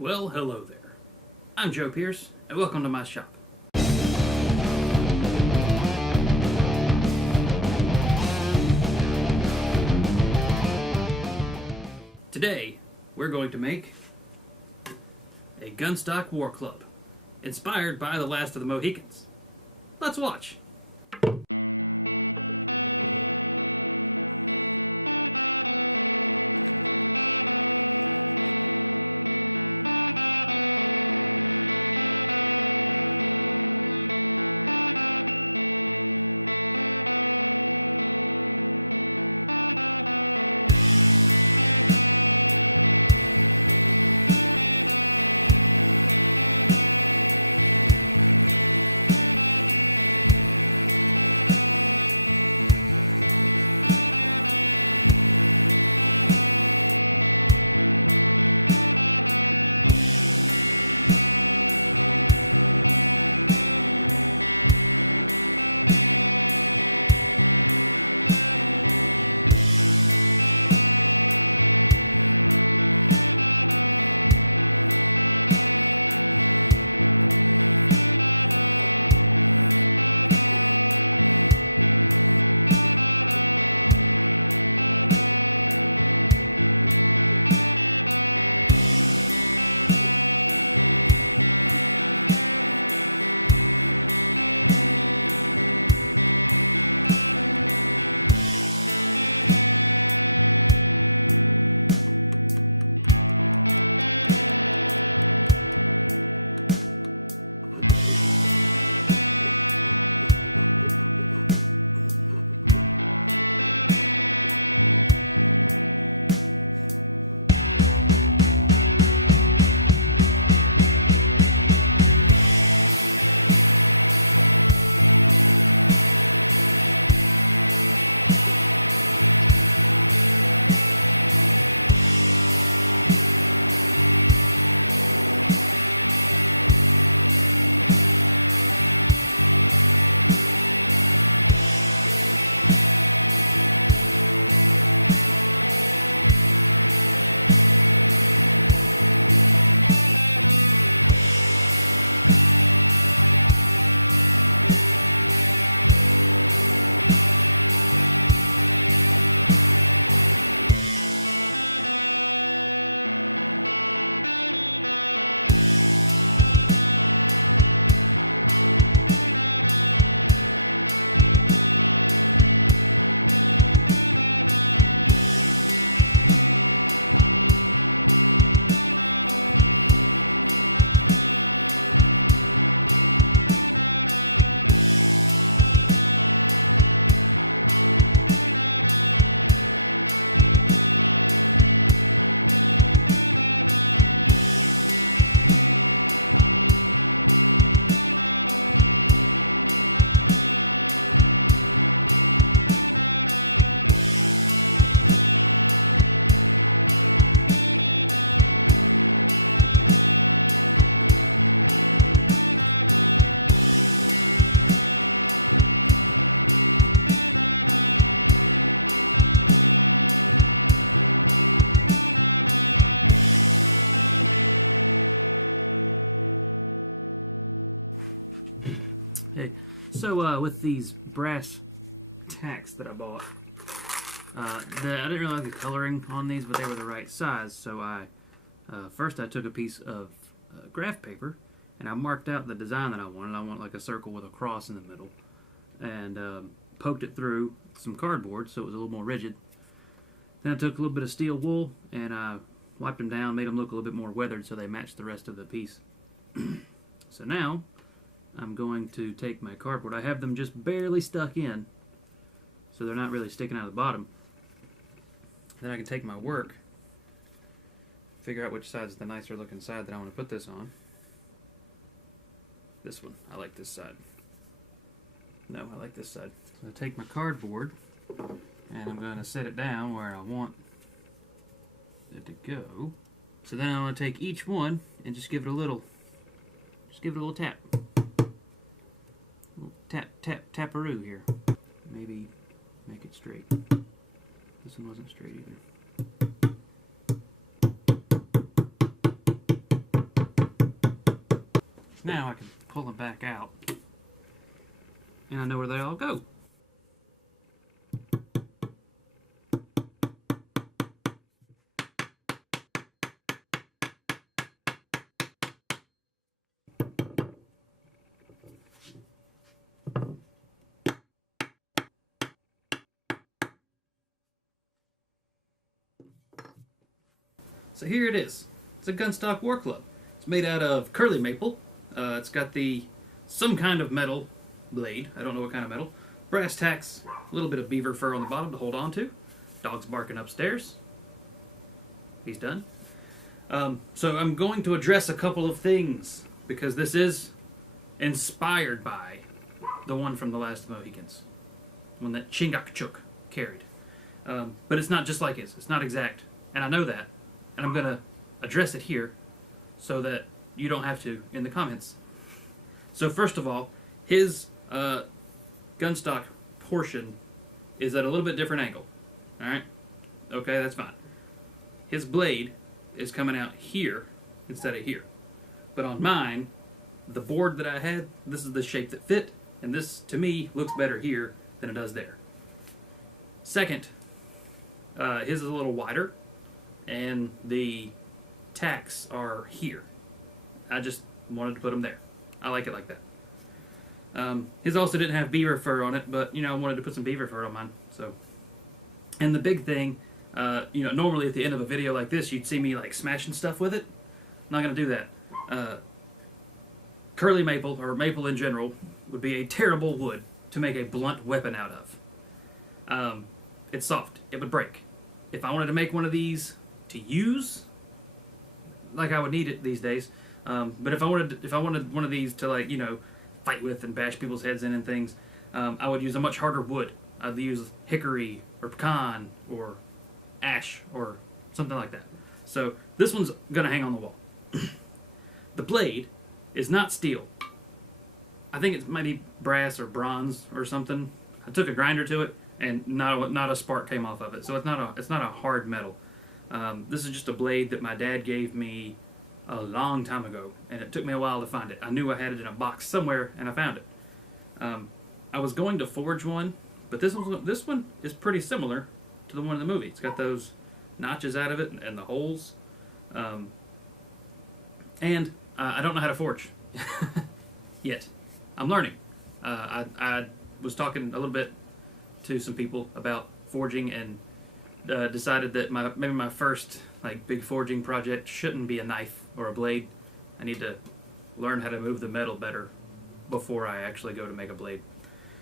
Well, hello there. I'm Joe Pierce, and welcome to my shop. Today, we're going to make a gunstock war club, inspired by the Last of the Mohicans. Let's watch. Hey, so with these brass tacks that I bought, I didn't really like the coloring on these, but they were the right size. So first I took a piece of graph paper and I marked out the design that I wanted. I want like a circle with a cross in the middle, and poked it through some cardboard so it was a little more rigid. Then I took a little bit of steel wool and I wiped them down, made them look a little bit more weathered so they matched the rest of the piece. So now I'm going to take my cardboard. I have them just barely stuck in, so they're not really sticking out of the bottom. Then I can take my work, figure out which side is the nicer looking side that I want to put this on. This one. I like this side. No, I like this side. So I take my cardboard, and I'm going to set it down where I want it to go. So then I'm going to take each one and just give it a little tap. Tap, tap, taparoo here. Maybe make it straight. This one wasn't straight either. Now I can pull them back out. And I know where they all go. So here it is. It's a Gunstock War Club. It's made out of curly maple. It's got some kind of metal blade. I don't know what kind of metal. Brass tacks, a little bit of beaver fur on the bottom to hold on to. Dog's barking upstairs. He's done. So I'm going to address a couple of things because this is inspired by the one from the Last of the Mohicans. One that Chingachgook carried. But it's not just like his. It's not exact. And I know that. And I'm going to address it here so that you don't have to in the comments. So first of all, his gunstock portion is at a little bit different angle. Alright? Okay, that's fine. His blade is coming out here instead of here. But on mine, the board that I had, this is the shape that fit, and this, to me, looks better here than it does there. Second, his is a little wider, and the tacks are here. I just wanted to put them there. I like it like that. His also didn't have beaver fur on it, but, you know, I wanted to put some beaver fur on mine, so. And the big thing, you know, normally at the end of a video like this, you'd see me, like, smashing stuff with it. I'm not going to do that. Curly maple, or maple in general, would be a terrible wood to make a blunt weapon out of. It's soft. It would break. If I wanted to make one of these to use, like I would need it these days, but if I wanted one of these to, like, you know, fight with and bash people's heads in and things, I would use a much harder wood. I'd use hickory or pecan or ash or something like that. So this one's going to hang on the wall. The blade is not steel. I think it's maybe brass or bronze or something. I took a grinder to it, and not a spark came off of it. So it's not a hard metal. This is just a blade that my dad gave me a long time ago, and it took me a while to find it. I knew I had it in a box somewhere, and I found it. I was going to forge one, but this one is pretty similar to the one in the movie. It's got those notches out of it and the holes. And I don't know how to forge yet. I'm learning. I was talking a little bit to some people about forging and decided that maybe my first like big forging project shouldn't be a knife or a blade. I need to learn how to move the metal better before I actually go to make a blade.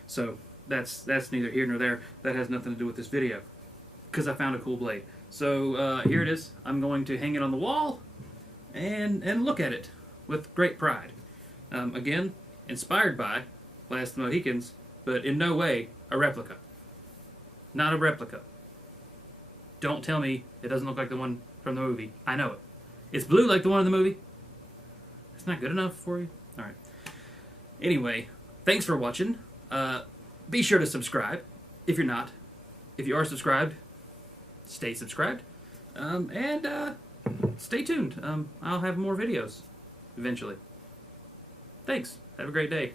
So that's neither here nor there. That has nothing to do with this video because I found a cool blade. So here it is. I'm going to hang it on the wall and look at it with great pride. Again, inspired by Last of the Mohicans, but in no way a replica. Not a replica. Don't tell me it doesn't look like the one from the movie. I know it. It's blue like the one in the movie. It's not good enough for you? Alright. Anyway, thanks for watching. Be sure to subscribe if you're not. If you are subscribed, stay subscribed. And stay tuned. I'll have more videos eventually. Thanks. Have a great day.